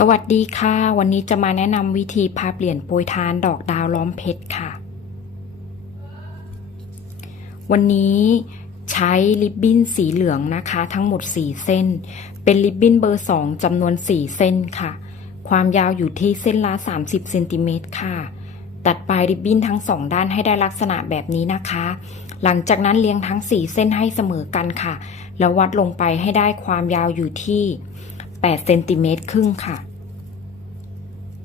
สวัสดีค่ะ วันนี้จะมาแนะนำวิธีพับเหรียญโปรยทานดอกดาวล้อมเพชรค่ะ วันนี้ใช้ริบบิ้นสีเหลืองนะคะ ทั้งหมด 4 เส้น เป็นริบบิ้นเบอร์ 2จำนวน 4 เส้นค่ะ ความยาวอยู่ที่เส้นละ 30เซนติเมตรค่ะ ตัดปลายริบบิ้นทั้งสองด้านให้ได้ลักษณะแบบนี้นะคะ หลังจากนั้นเรียงทั้ง 4 เส้นให้เสมอกันค่ะ แล้ววัดลงไปให้ได้ความยาวอยู่ที่8เซนติเมตรครึ่งค่ะ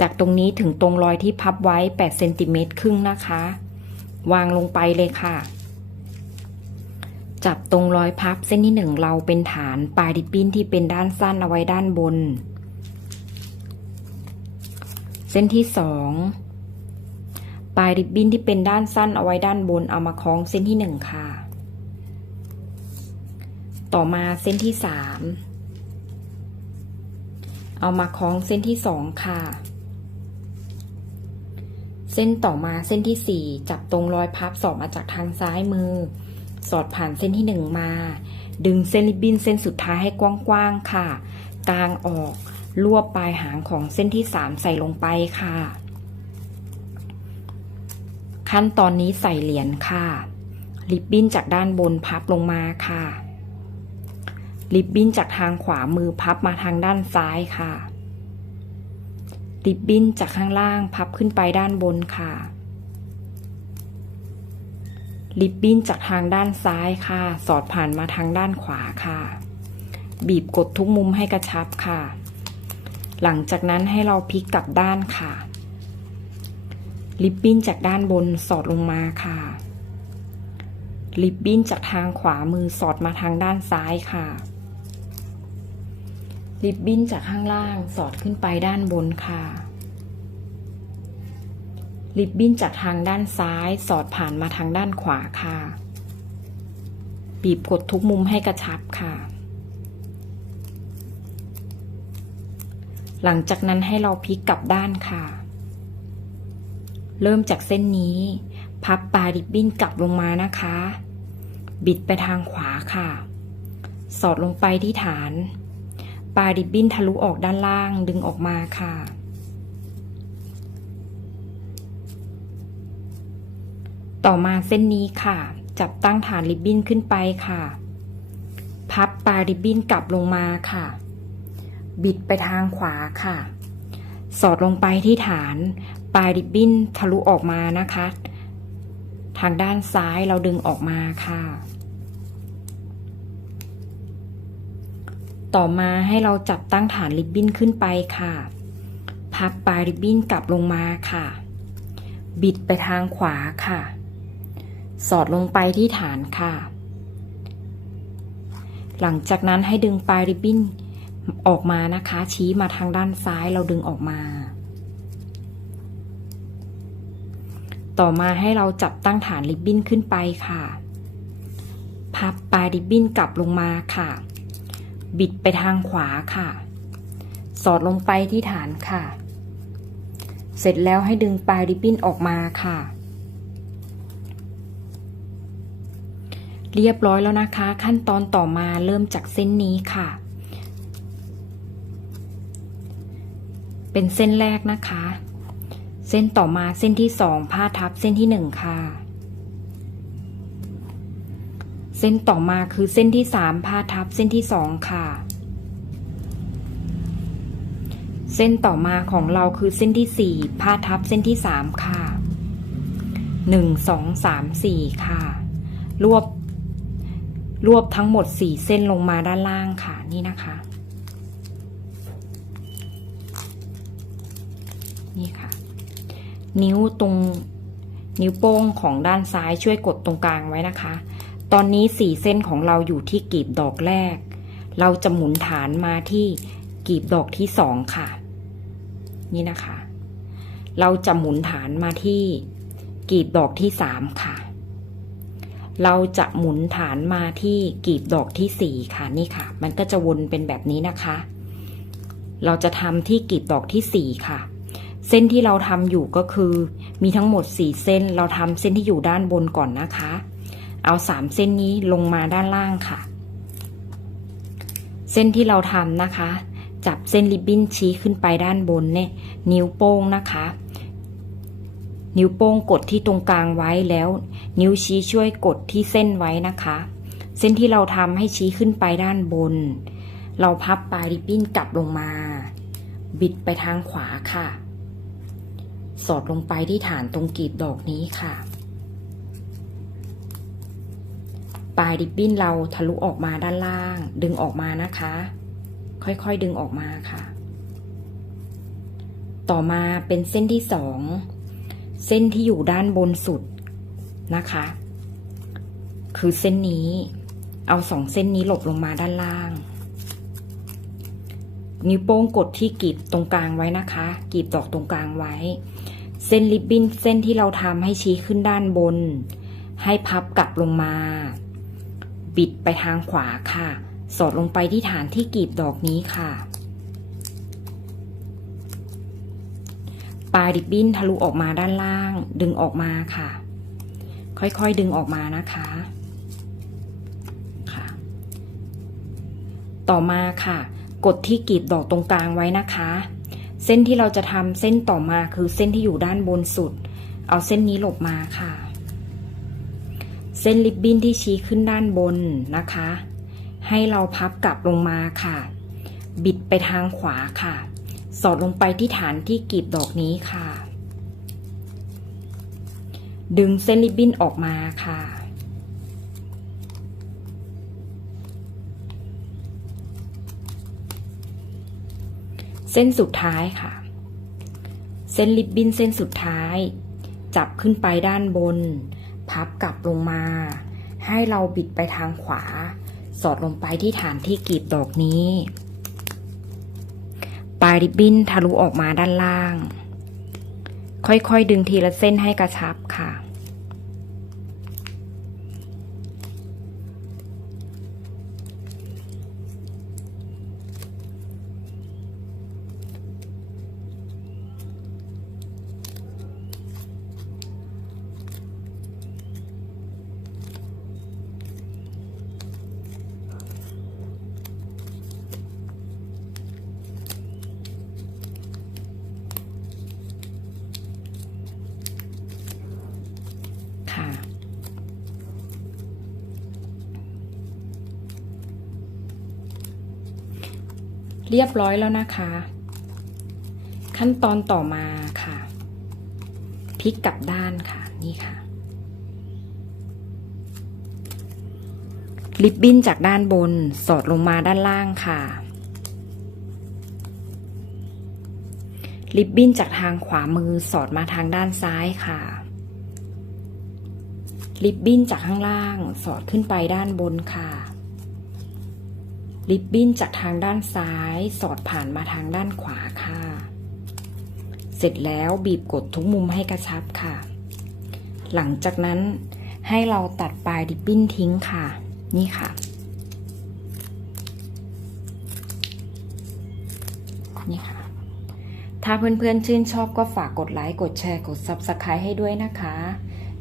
จากตรงนี้ถึงตรงรอยที่พับไว้8เซนติเมตรครึ่งนะคะ วางลงไปเลยค่ะ จับตรงรอยพับเส้นที่หนึ่งเราเป็นฐานปลายริบบิ้นที่เป็นด้านสั้นเอาไว้ด้านบน เส้นที่สองปลายริบบิ้นที่เป็นด้านสั้นเอาไว้ด้านบนเอามาคล้องเส้นที่หนึ่งค่ะ ต่อมาเส้นที่สามเอามาคล้องเส้นที่สองค่ะ เส้นต่อมาเส้นที่สี่จับตรงรอยพับสอดมาจากทางซ้ายมือ สอดผ่านเส้นที่หนึ่งมา ดึงเส้นริบบิ้นเส้นสุดท้ายให้กว้างๆค่ะ กลางออกรวบปลายหางของเส้นที่สามใส่ลงไปค่ะ ขั้นตอนนี้ใส่เหรียญค่ะริบบิ้นจากด้านบนพับลงมาค่ะริบบิ้นจากทางขวามือพับมาทางด้านซ้ายค่ะ ริบบิ้นจากข้างล่างพับขึ้นไปด้านบนค่ะ ริบบิ้นจากทางด้านซ้ายค่ะ สอดผ่านมาทางด้านขวาค่ะ บีบกดทุกมุมให้กระชับค่ะ หลังจากนั้นให้เราพลิกกลับด้านค่ะ ริบบิ้นจากด้านบนสอดลงมาค่ะ ริบบิ้นจากทางขวามือสอดมาทางด้านซ้ายค่ะ ริบบิ้นจากข้างล่างสอดขึ้นไปด้านบนค่ะ ริบบิ้นจากทางด้านซ้ายสอดผ่านมาทางด้านขวาค่ะ บีบกดทุกมุมให้กระชับค่ะ หลังจากนั้นให้เราพลิกกลับด้านค่ะ เริ่มจากเส้นนี้ พับปลายริบบิ้นกลับลงมานะคะ บิดไปทางขวาค่ะ สอดลงไปที่ฐาน ปลายริบบิ้นทะลุออกด้านล่างดึงออกมาค่ะ ต่อมาเส้นนี้ค่ะ จับตั้งฐานริบบิ้นขึ้นไปค่ะ พับปลายริบบิ้นกลับลงมาค่ะ บิดไปทางขวาค่ะ สอดลงไปที่ฐานปลายริบบิ้นทะลุออกมานะคะ ทางด้านซ้ายเราดึงออกมาค่ะ ต่อมาให้เราจับตั้งฐานริบบิ้นขึ้นไปค่ะ พับปลายริบบิ้นกลับลงมาค่ะ บิดไปทางขวาค่ะ สอดลงไปที่ฐานค่ะ หลังจากนั้นให้ดึงปลายริบบิ้นออกมานะคะ ชี้มาทางด้านซ้ายเราดึงออกมา ต่อมาให้เราจับตั้งฐานริบบิ้นขึ้นไปค่ะ พับปลายริบบิ้นกลับลงมาค่ะ บิดไปทางขวาค่ะ สอดลงไปที่ฐานค่ะ เสร็จแล้วให้ดึงปลายริบบิ้นออกมาค่ะ เรียบร้อยแล้วนะคะ ขั้นตอนต่อมาเริ่มจากเส้นนี้ค่ะ เป็นเส้นแรกนะคะ เส้นต่อมาเส้นที่สองพาทับเส้นที่หนึ่งค่ะ เส้นต่อมาคือเส้นที่สามพาทับเส้นที่สองค่ะ เส้นต่อมาของเราคือเส้นที่สี่พาทับเส้นที่สามค่ะหนึ่งสองสามสี่ค่ะ รวบ รวบทั้งหมดสี่เส้นลงมาด้านล่างค่ะนี่นะคะ นี่ค่ะ นิ้วตรงนิ้วโป้งของด้านซ้ายช่วยกดตรงกลางไว้นะคะ ตอนนี้สี่เส้นของเราอยู่ที่กีบดอกแรก เราจะหมุนฐานมาที่กีบดอกที่สองค่ะ นี่นะคะ เราจะหมุนฐานมาที่กีบดอกที่สามค่ะ เราจะหมุนฐานมาที่กีบดอกที่สี่ค่ะนี่ค่ะ มันก็จะวนเป็นแบบนี้นะคะ เราจะทำที่กีบดอกที่สี่ค่ะ เส้นที่เราทำอยู่ก็คือ มีทั้งหมดสี่เส้น เราทำเส้นที่อยู่ด้านบนก่อนนะคะ เอาสามเส้นนี้ลงมาด้านล่างค่ะ เส้นที่เราทำนะคะ จับเส้นริบบิ้นชี้ขึ้นไปด้านบนเนี่ย นิ้วโป้งนะคะ นิ้วโป้งกดที่ตรงกลางไว้แล้ว นิ้วชี้ช่วยกดที่เส้นไว้นะคะ เส้นที่เราทำให้ชี้ขึ้นไปด้านบน เราพับปลายริบบิ้นกลับลงมา บิดไปทางขวาค่ะ สอดลงไปที่ฐานตรงกลีบดอกนี้ค่ะ ปลายริบบิ้นเราทะลุออกมาด้านล่าง ดึงออกมานะคะ ค่อยๆดึงออกมาค่ะ ต่อมาเป็นเส้นที่สองเส้นที่อยู่ด้านบนสุดนะคะ คือเส้นนี้ เอาสองเส้นนี้หลบลงมาด้านล่าง นิ้วโป้งกดที่กีบตรงกลางไว้นะคะกีบดอกตรงกลางไว้ เส้นริบบิ้นเส้นที่เราทำให้ชี้ขึ้นด้านบน ให้พับกลับลงมา บิดไปทางขวาค่ะ สอดลงไปที่ฐานที่กีบดอกนี้ค่ะ ปลายริบบิ้นทะลุออกมาด้านล่าง ดึงออกมาค่ะ ค่อยๆดึงออกมานะคะค่ะ ต่อมาค่ะ กดที่กีบดอกตรงกลางไว้นะคะ เส้นที่เราจะทำเส้นต่อมาคือเส้นที่อยู่ด้านบนสุด เอาเส้นนี้หลบมาค่ะ ส้นริบบิ้นที่ชี้ขึ้นด้านบนนะคะ ให้เราพับกลับลงมาค่ะ บิดไปทางขวาค่ะ สอดลงไปที่ฐานที่กรีบดอกนี้ค่ะ ดึงเส้นริบบิ้นออกมาค่ะ เส้นสุดท้ายค่ะ เส้นริบบิ้นเส้นสุดท้าย จับขึ้นไปด้านบน พับกลับลงมา ให้เราบิดไปทางขวา สอดลงไปที่ฐานที่กรีบดอกนี้ ปลายริบบิ้นทะลุออกมาด้านล่าง ค่อยๆดึงทีละเส้นให้กระชับค่ะ ค่ะ เรียบร้อยแล้วนะคะ ขั้นตอนต่อมาค่ะพลิกกลับด้านค่ะนี่ค่ะริบบิ้นจากด้านบนสอดลงมาด้านล่างค่ะริบบิ้นจากทางขวามือสอดมาทางด้านซ้ายค่ะ ริบบิ้นจากข้างล่าง สอดขึ้นไปด้านบนค่ะ ริบบิ้นจากทางด้านซ้าย สอดผ่านมาทางด้านขวาค่ะ เสร็จแล้วบีบกดทุกมุมให้กระชับค่ะ หลังจากนั้นให้เราตัดปลายริบบิ้นทิ้งค่ะ นี่ค่ะ นี่ค่ะ ถ้าเพื่อนๆชื่นชอบก็ฝากกดไลค์ กดแชร์ กด Subscribe ให้ด้วยนะคะ